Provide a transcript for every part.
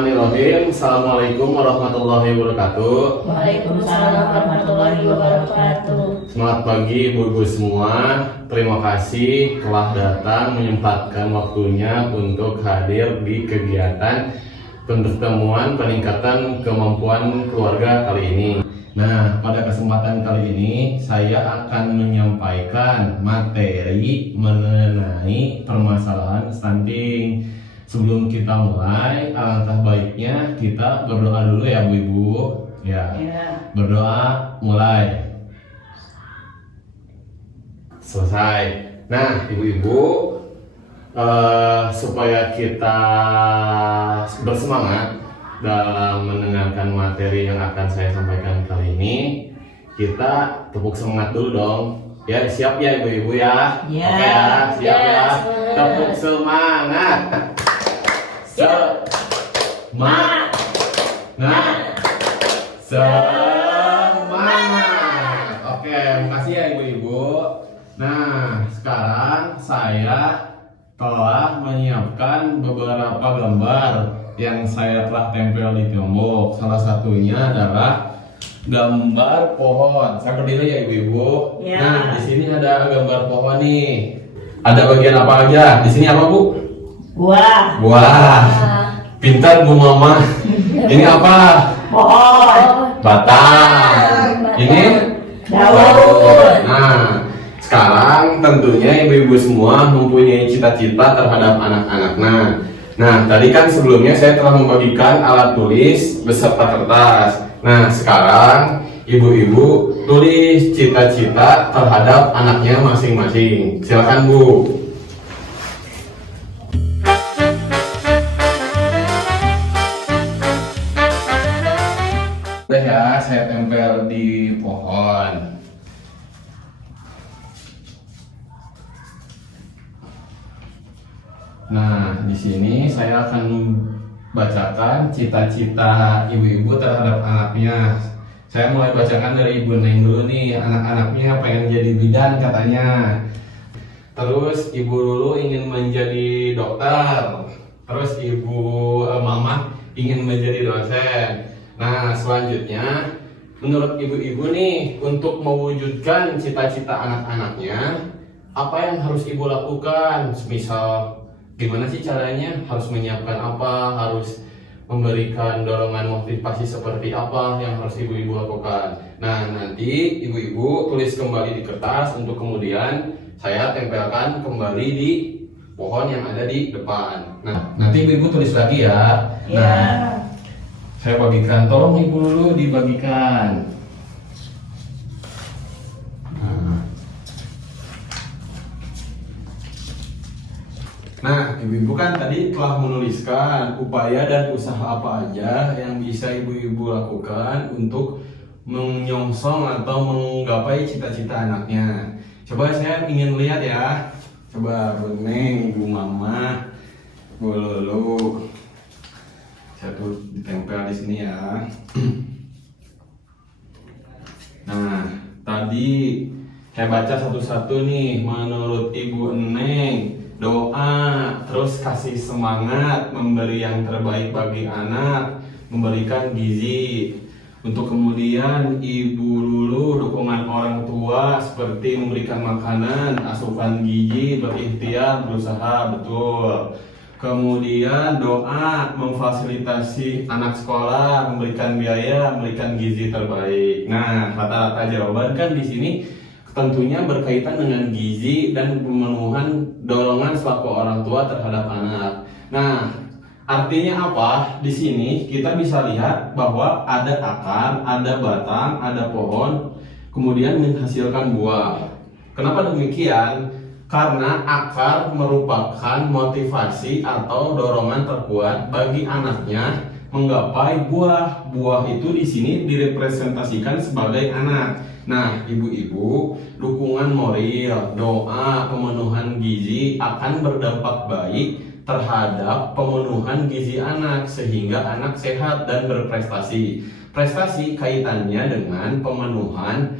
Bismillahirrahmanirrahim. Assalamualaikum warahmatullahi wabarakatuh. Waalaikumsalam warahmatullahi wabarakatuh. Selamat pagi ibu-ibu semua. Terima kasih telah datang menyempatkan waktunya untuk hadir di kegiatan pertemuan peningkatan kemampuan keluarga kali ini. Nah, pada kesempatan kali ini saya akan menyampaikan materi mengenai permasalahan stunting. Sebelum kita mulai, alangkah baiknya kita berdoa dulu ya Bu Ibu. Ya. Berdoa mulai. Selesai. Nah, Ibu-ibu, supaya kita bersemangat dalam mendengarkan materi yang akan saya sampaikan kali ini, kita tepuk semangat dulu dong. Ya, siap ya Ibu-ibu ya? Ya. Oke ya, siap ya. Semangat. Tepuk semangat. Semangat. Oke, makasih ya Ibu-ibu. Nah, sekarang saya telah menyiapkan beberapa gambar yang saya telah tempel di tembok. Salah satunya adalah gambar pohon. Saya berdiri ya Ibu-ibu. Ya. Nah, di sini ada gambar pohon nih. Ada bagian apa aja? Di sini apa Bu? Buah. Buah. Pintar Bu Mama. Ini apa? Pohon. Batang. Ini Daun. Nah, sekarang tentunya ibu-ibu semua mempunyai cita-cita terhadap anak-anaknya. Nah, tadi kan sebelumnya saya telah membagikan alat tulis beserta kertas. Nah, sekarang ibu-ibu tulis cita-cita terhadap anaknya masing-masing. Silakan Bu. Udah ya, saya tempel di pohon. Nah, di sini saya akan bacakan cita-cita ibu-ibu terhadap anaknya. Saya mulai bacakan dari Ibu Neng dulu nih. Anak-anaknya pengen jadi bidan katanya. Terus Ibu Lulu ingin menjadi dokter. Terus Ibu Mama ingin menjadi dosen. Nah, selanjutnya menurut ibu-ibu nih, untuk mewujudkan cita-cita anak-anaknya, apa yang harus ibu lakukan? Misal, gimana sih caranya? Harus menyiapkan apa? Harus memberikan dorongan motivasi seperti apa yang harus ibu-ibu lakukan? Nah, nanti ibu-ibu tulis kembali di kertas untuk kemudian saya tempelkan kembali di pohon yang ada di depan. Nah, nanti ibu-ibu tulis lagi ya. Ya. Nah, saya bagikan, tolong ibu dulu dibagikan. Nah, ibu-ibu kan tadi telah menuliskan upaya dan usaha apa aja yang bisa ibu-ibu lakukan untuk menyongsong atau menggapai cita-cita anaknya. Coba saya ingin lihat ya. Coba Bu Neng, Ibu Mama, Bu Lulu. Satu ditempel di sini ya. Nah, tadi saya baca satu-satu nih. Menurut Ibu Neng, doa, terus kasih semangat, memberi yang terbaik bagi anak, memberikan gizi. Untuk kemudian Ibu Lulu, dukungan orang tua seperti memberikan makanan, asupan gizi, berikhtiar, berusaha, betul. Kemudian doa, memfasilitasi anak sekolah, memberikan biaya, memberikan gizi terbaik. Nah, rata-rata jawaban kan di sini tentunya berkaitan dengan gizi dan pemenuhan dorongan selaku orang tua terhadap anak. Nah, artinya apa? Di sini kita bisa lihat bahwa ada akar, ada batang, ada pohon, kemudian menghasilkan buah. Kenapa demikian? Karena akar merupakan motivasi atau dorongan terkuat bagi anaknya menggapai buah. Buah itu di sini direpresentasikan sebagai anak. Nah, ibu-ibu, dukungan moral, doa, pemenuhan gizi akan berdampak baik terhadap pemenuhan gizi anak sehingga anak sehat dan berprestasi. prestasi kaitannya dengan pemenuhan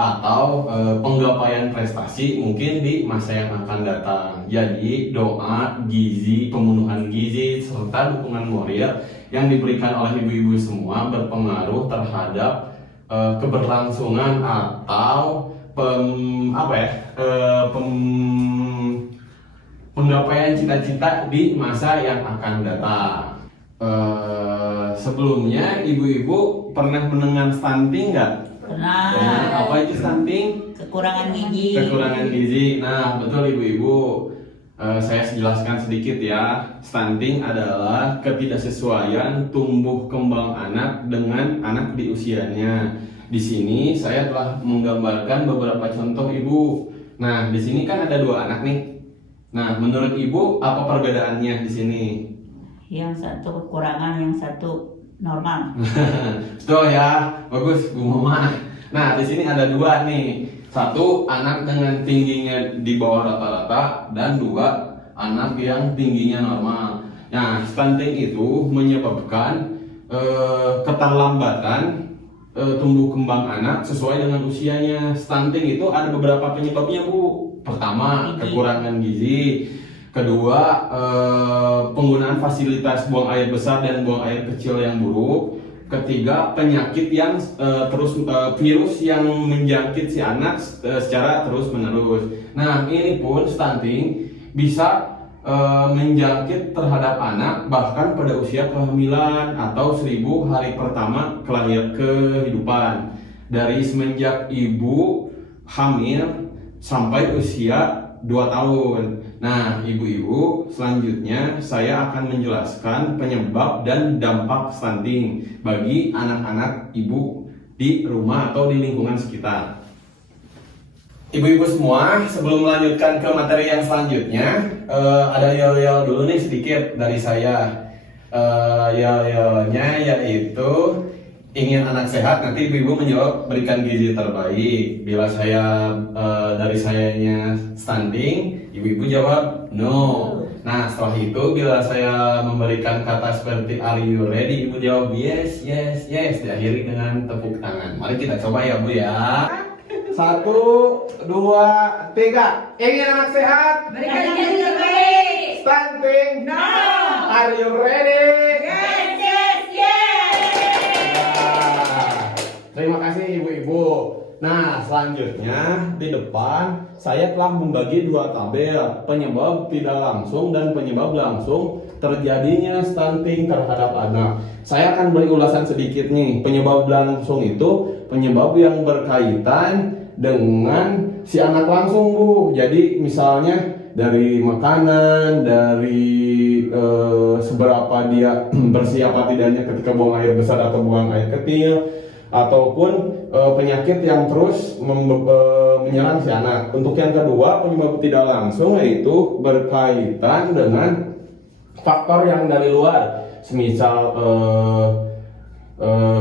atau penggapaian prestasi mungkin di masa yang akan datang. Jadi doa, gizi, pemenuhan gizi serta dukungan moral yang diberikan oleh ibu-ibu semua berpengaruh terhadap keberlangsungan atau penggapaian cita-cita di masa yang akan datang. Sebelumnya ibu-ibu pernah mendengar stunting nggak? Pernah. Apa itu stunting? Kekurangan gizi. Kekurangan gizi. Nah, betul ibu-ibu. Saya jelaskan sedikit ya. Stunting adalah ketidaksesuaian tumbuh kembang anak dengan anak di usianya. Di sini saya telah menggambarkan beberapa contoh ibu. Nah, di sini kan ada 2 anak nih. Nah, menurut ibu apa perbedaannya di sini? Yang satu kekurangan, yang satu normal. Betul ya, bagus Bu Mama. Nah, di sini ada 2 nih. 1 anak dengan tingginya di bawah rata-rata dan 2 anak yang tingginya normal. Nah, stunting itu menyebabkan keterlambatan tumbuh kembang anak sesuai dengan usianya. Stunting itu ada beberapa penyebabnya Bu. Pertama, kekurangan gizi. Kedua, penggunaan fasilitas buang air besar dan buang air kecil yang buruk. Ketiga, penyakit yang virus yang menjangkit si anak secara terus-menerus. Nah, ini pun stunting bisa menjangkit terhadap anak bahkan pada usia kehamilan atau 1000 hari pertama kehidupan. Dari semenjak ibu hamil sampai usia 2 tahun. Nah, ibu-ibu, selanjutnya saya akan menjelaskan penyebab dan dampak stunting bagi anak-anak ibu di rumah atau di lingkungan sekitar. Ibu-ibu semua, sebelum melanjutkan ke materi yang selanjutnya, ada yel-yel dulu nih sedikit dari saya. Yel-yelnya yaitu ingin anak sehat, nanti ibu-ibu menjawab berikan gizi terbaik. Bila saya dari sayanya stunting, ibu-ibu jawab no. Nah, setelah itu bila saya memberikan kata seperti are you ready, ibu jawab yes, yes, yes. Diakhiri dengan tepuk tangan. Mari kita coba ya Bu ya. 1, 2, 3. Ingin anak sehat? Berikan gizi terbaik. Stunting? No. Are you ready? Yes, yes, yes. Terima kasih ibu-ibu. Nah, selanjutnya di depan saya telah membagi 2 tabel, penyebab tidak langsung dan penyebab langsung terjadinya stunting terhadap anak. Saya akan beri ulasan sedikit nih. Penyebab langsung itu penyebab yang berkaitan dengan si anak langsung Bu. Jadi misalnya dari makanan, dari seberapa dia bersih apa tidaknya ketika buang air besar atau buang air kecil, ataupun penyakit yang terus menyerang si anak. Untuk yang kedua, penyebab tidak langsung yaitu berkaitan dengan faktor yang dari luar, semisal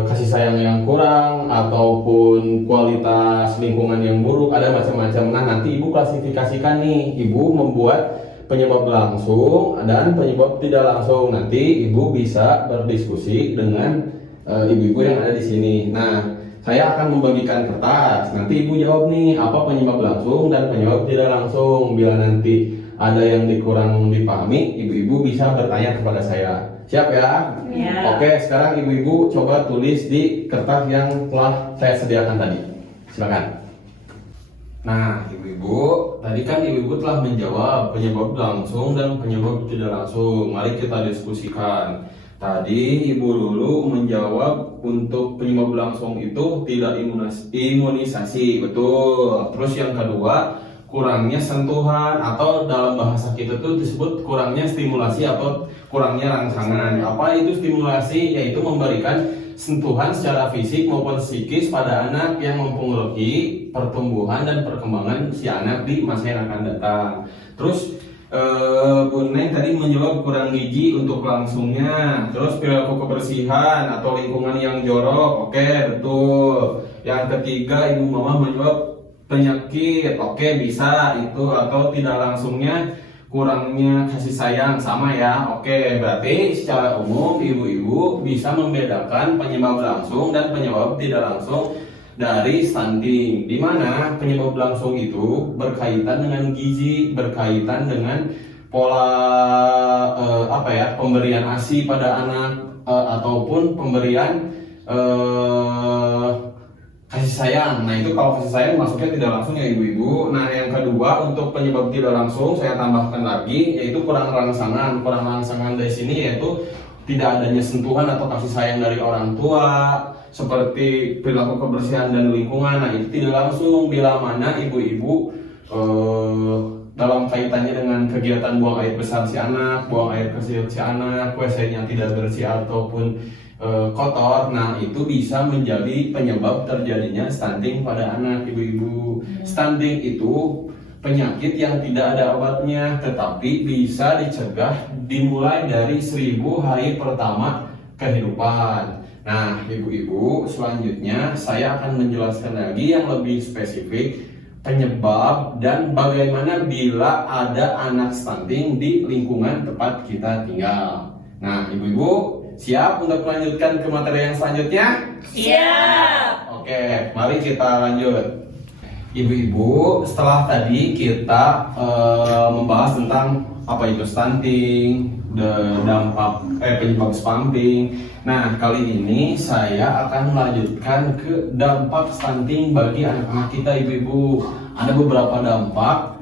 kasih sayang yang kurang ataupun kualitas lingkungan yang buruk, ada macam-macam. Nah, nanti ibu klasifikasikan nih, ibu membuat penyebab langsung dan penyebab tidak langsung. Nanti ibu bisa berdiskusi dengan ibu-ibu yang ada di sini. Nah, saya akan membagikan kertas. Nanti ibu jawab nih apa penyebab langsung dan penyebab tidak langsung. Bila nanti ada yang kurang dipahami, ibu-ibu bisa bertanya kepada saya. Siap ya? Ya. Oke, sekarang ibu-ibu coba tulis di kertas yang telah saya sediakan tadi. Silakan. Nah, ibu-ibu, tadi kan ibu-ibu telah menjawab penyebab langsung dan penyebab tidak langsung. Mari kita diskusikan. Tadi ibu dulu menjawab untuk penyebab langsung itu tidak imunisasi, betul. Terus yang kedua, kurangnya sentuhan atau dalam bahasa kita tuh disebut kurangnya stimulasi atau kurangnya rangsangan. Apa itu stimulasi? Yaitu memberikan sentuhan secara fisik maupun psikis pada anak yang mempengaruhi pertumbuhan dan perkembangan si anak di masa yang akan datang. Terus Bu Neng tadi menjawab kurang gizi untuk langsungnya. Terus perilaku kebersihan atau lingkungan yang jorok. Oke, betul. Yang ketiga Ibu Mama menjawab penyakit. Oke, bisa itu. Atau tidak langsungnya kurangnya kasih sayang sama ya. Oke, berarti secara umum ibu-ibu bisa membedakan penyebab langsung dan penyebab tidak langsung dari stunting, di mana penyebab langsung itu berkaitan dengan gizi, berkaitan dengan pola pemberian ASI pada anak ataupun pemberian kasih sayang. Nah itu kalau kasih sayang masuknya tidak langsung ya ibu-ibu. Nah yang kedua untuk penyebab tidak langsung saya tambahkan lagi yaitu kurang rangsangan. Kurang rangsangan dari sini yaitu tidak adanya sentuhan atau kasih sayang dari orang tua, seperti perilaku kebersihan dan lingkungan. Nah itu tidak langsung bila mana ibu-ibu dalam kaitannya dengan kegiatan buang air besar si anak, buang air kecil si anak, WC-nya tidak bersih ataupun kotor. Nah itu bisa menjadi penyebab terjadinya stunting pada anak ibu-ibu. Stunting itu penyakit yang tidak ada obatnya, tetapi bisa dicegah dimulai dari 1000 hari pertama kehidupan. Nah ibu-ibu, selanjutnya saya akan menjelaskan lagi yang lebih spesifik penyebab dan bagaimana bila ada anak stunting di lingkungan tempat kita tinggal. Nah ibu-ibu, siap untuk melanjutkan ke materi yang selanjutnya? Siap. Oke, mari kita lanjut. Ibu-ibu, setelah tadi kita membahas tentang apa itu stunting, dampak penyebab stunting. Nah, kali ini saya akan melanjutkan ke dampak stunting bagi anak-anak kita, ibu-ibu. Ada beberapa dampak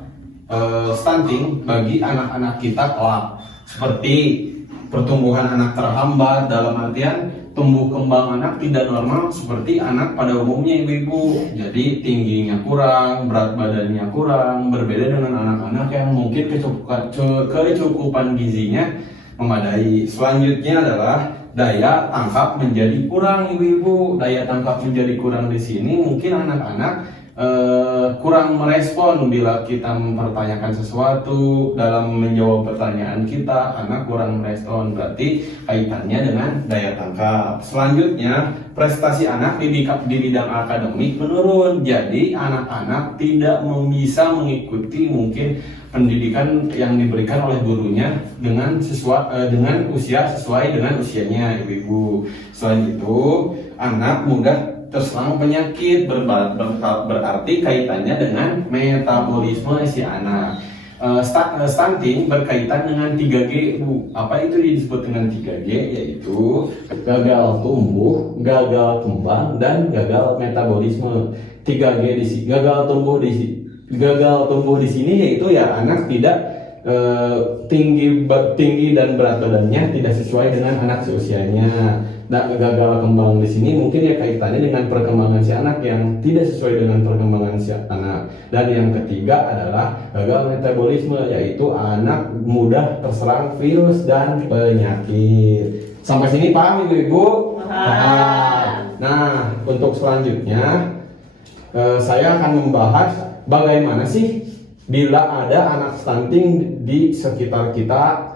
stunting bagi anak-anak kita kelak, seperti pertumbuhan anak terhambat, dalam artian tumbuh kembang anak tidak normal seperti anak pada umumnya ibu-ibu. Jadi tingginya kurang, berat badannya kurang, berbeda dengan anak-anak yang mungkin kecukupan gizinya memadai. Selanjutnya adalah daya tangkap menjadi kurang ibu-ibu. Daya tangkap menjadi kurang di sini mungkin anak-anak kurang merespon bila kita mempertanyakan sesuatu. Dalam menjawab pertanyaan kita, anak kurang merespon, berarti kaitannya dengan daya tangkap. Selanjutnya, prestasi anak di bidang akademik menurun. Jadi anak-anak tidak bisa mengikuti mungkin pendidikan yang diberikan oleh gurunya dengan usia sesuai dengan usianya ibu-ibu. Selain itu, anak mudah terserang penyakit, berarti kaitannya dengan metabolisme si anak. Stunting berkaitan dengan 3G, Bu. Apa itu disebut dengan 3G? Yaitu gagal tumbuh, gagal kembang, dan gagal metabolisme. 3G gagal tumbuh di sini yaitu ya anak tidak tinggi dan berat badannya tidak sesuai dengan anak seusianya. Nah, gagal kembang di sini mungkin ya kaitannya dengan perkembangan si anak yang tidak sesuai dengan perkembangan si anak. Dan yang ketiga adalah gagal metabolisme, yaitu anak mudah terserang virus dan penyakit. Sampai sini paham ibu-ibu? Paham. Nah, untuk selanjutnya saya akan membahas bagaimana sih bila ada anak stunting di sekitar kita,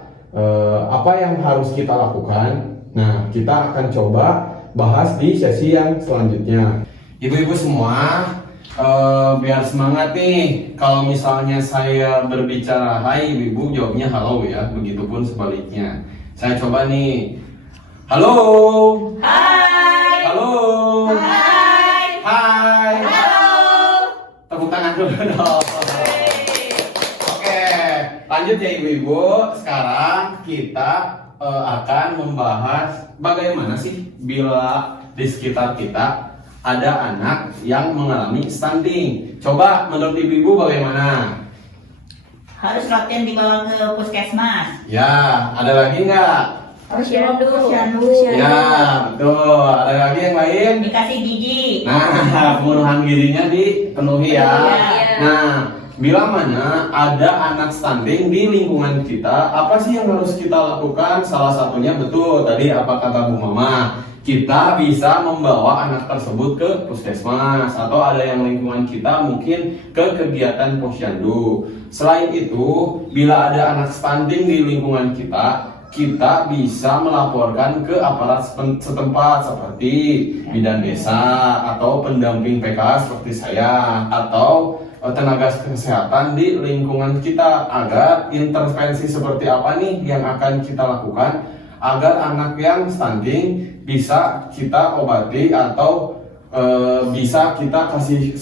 apa yang harus kita lakukan. Nah, kita akan coba bahas di sesi yang selanjutnya. Ibu-ibu semua, biar semangat nih. Kalau misalnya saya berbicara hai, ibu-ibu jawabnya halo ya. Begitupun sebaliknya. Saya coba nih. Halo. Hai. Halo. Hai. Hai. Halo. Tepuk tangan dulu dong. Oke, lanjut ya ibu-ibu. Sekarang kita akan membahas bagaimana sih bila di sekitar kita ada anak yang mengalami stunting. Coba menurut ibu-ibu bagaimana? Harus latihan dibawa ke puskesmas. Ya, ada lagi nggak? Posyandu. Ya, betul. Ada lagi yang lain? Dikasih gigi. Nah, pemenuhan gizinya dipenuhi ya. Iya. Nah, bila mana ada anak stunting di lingkungan kita, apa sih yang harus kita lakukan? Salah satunya betul tadi apa kata Bu Mama, kita bisa membawa anak tersebut ke puskesmas atau ada yang lingkungan kita mungkin ke kegiatan posyandu. Selain itu, bila ada anak stunting di lingkungan kita bisa melaporkan ke aparat setempat seperti bidan desa atau pendamping PK seperti saya, atau tenaga kesehatan di lingkungan kita, agar intervensi seperti apa nih yang akan kita lakukan agar anak yang stunting bisa kita obati atau bisa kita kasih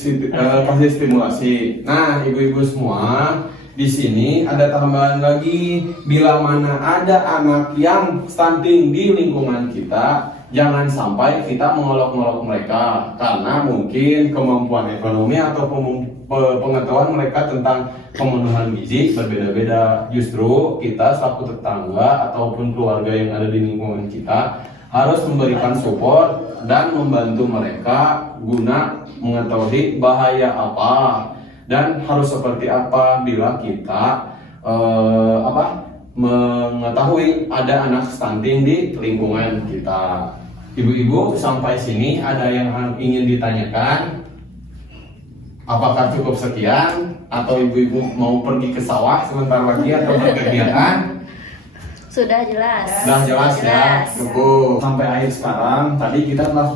stimulasi. Nah, ibu-ibu semua, di sini ada tambahan lagi, bila mana ada anak yang stunting di lingkungan kita, jangan sampai kita mengolok-olok mereka karena mungkin kemampuan ekonomi atau pengetahuan mereka tentang pemenuhan gizi berbeda-beda. Justru kita selaku tetangga ataupun keluarga yang ada di lingkungan kita harus memberikan support dan membantu mereka guna mengetahui bahaya apa dan harus seperti apa bila kita mengetahui ada anak stunting di lingkungan kita. Ibu-ibu, sampai sini ada yang ingin ditanyakan? Apakah cukup sekian? Atau ibu-ibu mau pergi ke sawah sebentar lagi atau berkegiatan? Sudah jelas. Sudah jelas ya, cukup. Sampai akhir sekarang, tadi kita telah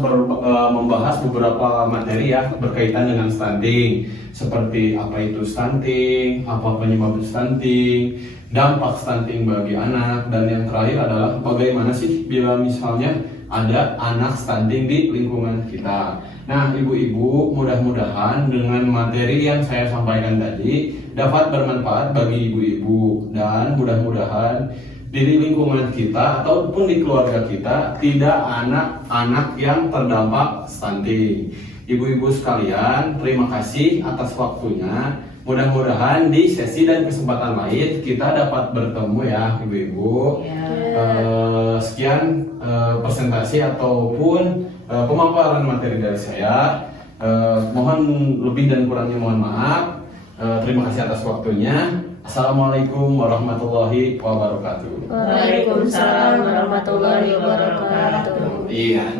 membahas beberapa materi ya berkaitan dengan stunting. Seperti apa itu stunting, apa penyebab stunting, dampak stunting bagi anak, dan yang terakhir adalah bagaimana sih bila misalnya ada anak stunting di lingkungan kita. Nah, ibu-ibu, mudah-mudahan dengan materi yang saya sampaikan tadi dapat bermanfaat bagi ibu-ibu, dan mudah-mudahan di lingkungan kita ataupun di keluarga kita tidak anak-anak yang terdampak stunting. Ibu-ibu sekalian, terima kasih atas waktunya. Mudah-mudahan di sesi dan kesempatan lain kita dapat bertemu ya ibu-ibu. Sekian presentasi ataupun pemaparan materi dari saya. Mohon lebih dan kurangnya mohon maaf. Terima kasih atas waktunya. Assalamualaikum warahmatullahi wabarakatuh. Waalaikumsalam warahmatullahi wabarakatuh. Iya.